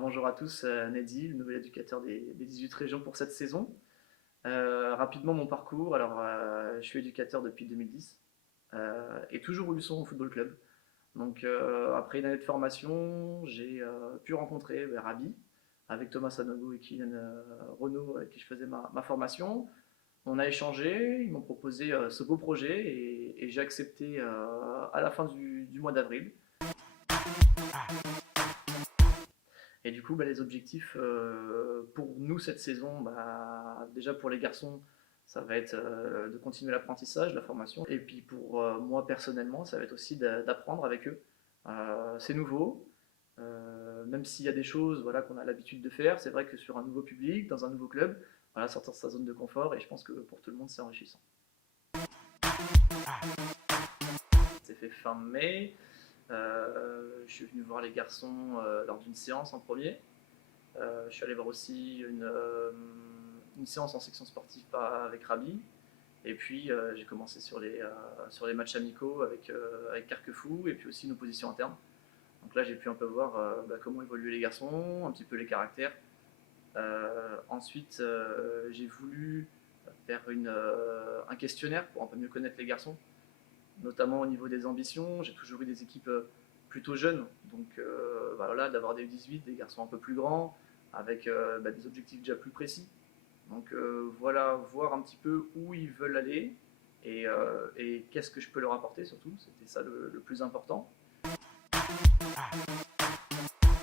Bonjour à tous, Neddy, le nouvel éducateur des 18 régions pour cette saison. Rapidement mon parcours, je suis éducateur depuis 2010 et toujours au Luçon Football Club. Après une année de formation, j'ai pu rencontrer Rabi avec Thomas Sanogo et Kylian Renaud avec qui je faisais ma formation. On a échangé, ils m'ont proposé ce beau projet et j'ai accepté à la fin du mois d'avril. Et du coup, les objectifs pour nous cette saison, déjà pour les garçons, ça va être de continuer l'apprentissage, la formation. Et puis pour moi personnellement, ça va être aussi d'apprendre avec eux. C'est nouveau, même s'il y a des choses qu'on a l'habitude de faire, c'est vrai que sur un nouveau public, dans un nouveau club, sortir de sa zone de confort, et je pense que pour tout le monde, c'est enrichissant. C'est fait fin mai. Je suis venu voir les garçons lors d'une séance en premier. Je suis allé voir aussi une séance en section sportive avec Rabi. Et puis j'ai commencé sur les matchs amicaux avec Carquefou et puis aussi une opposition interne. Donc là j'ai pu un peu voir comment évoluer les garçons, un petit peu les caractères. Ensuite j'ai voulu faire un questionnaire pour un peu mieux connaître les garçons, notamment au niveau des ambitions. J'ai toujours eu des équipes plutôt jeunes, donc d'avoir des U18, des garçons un peu plus grands, avec des objectifs déjà plus précis. Donc voir un petit peu où ils veulent aller et qu'est-ce que je peux leur apporter surtout, c'était ça le plus important.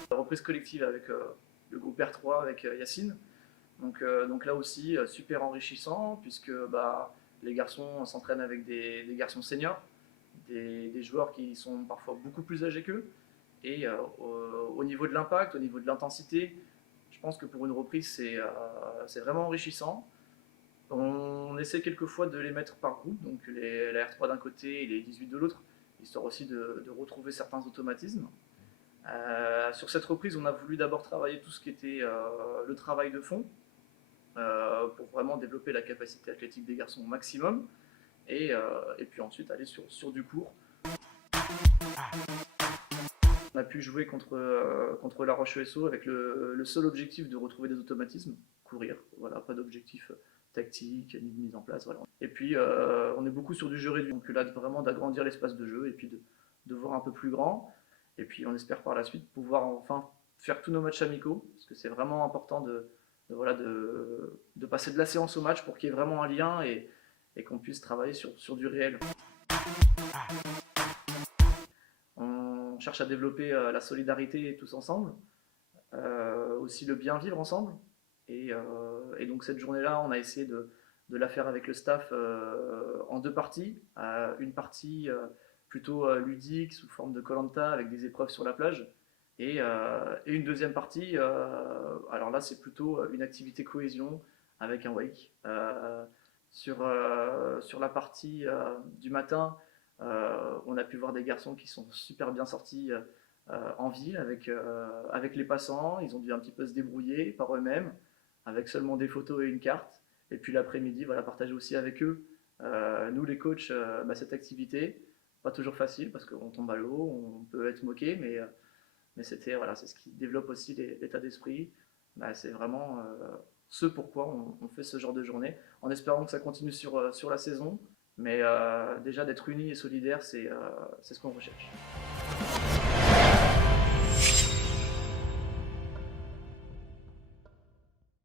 La reprise collective avec le groupe R3, avec Yacine. Donc là aussi, super enrichissant, puisque les garçons s'entraînent avec des garçons seniors, des joueurs qui sont parfois beaucoup plus âgés qu'eux. Et au niveau de l'impact, au niveau de l'intensité, je pense que pour une reprise, c'est vraiment enrichissant. On essaie quelquefois de les mettre par groupe, donc la R3 d'un côté et les 18 de l'autre, histoire aussi de retrouver certains automatismes. Sur cette reprise, on a voulu d'abord travailler tout ce qui était le travail de fond, pour vraiment développer la capacité athlétique des garçons au maximum, et puis ensuite aller sur du court. On a pu jouer contre La Roche-ESO avec le seul objectif de retrouver des automatismes, courir, pas d'objectif tactique ni de mise en place. Et puis on est beaucoup sur du jeu réduit, donc là vraiment d'agrandir l'espace de jeu et puis de voir un peu plus grand. Et puis on espère par la suite pouvoir enfin faire tous nos matchs amicaux, parce que c'est vraiment important de passer de la séance au match pour qu'il y ait vraiment un lien et qu'on puisse travailler sur du réel. On cherche à développer la solidarité tous ensemble, aussi le bien vivre ensemble. Et donc cette journée-là, on a essayé de la faire avec le staff en deux parties. Une partie plutôt ludique, sous forme de Koh-Lanta, avec des épreuves sur la plage. Et une deuxième partie, alors là c'est plutôt une activité cohésion avec un wake. Sur la partie du matin, on a pu voir des garçons qui sont super bien sortis en ville avec les passants. Ils ont dû un petit peu se débrouiller par eux-mêmes, avec seulement des photos et une carte. Et puis l'après-midi, partager aussi avec eux, nous les coachs, cette activité. Pas toujours facile parce qu'on tombe à l'eau, on peut être moqué, mais c'est ce qui développe aussi l'état d'esprit. C'est vraiment ce pourquoi on fait ce genre de journée, en espérant que ça continue sur la saison. Mais déjà d'être unis et solidaires, c'est ce qu'on recherche.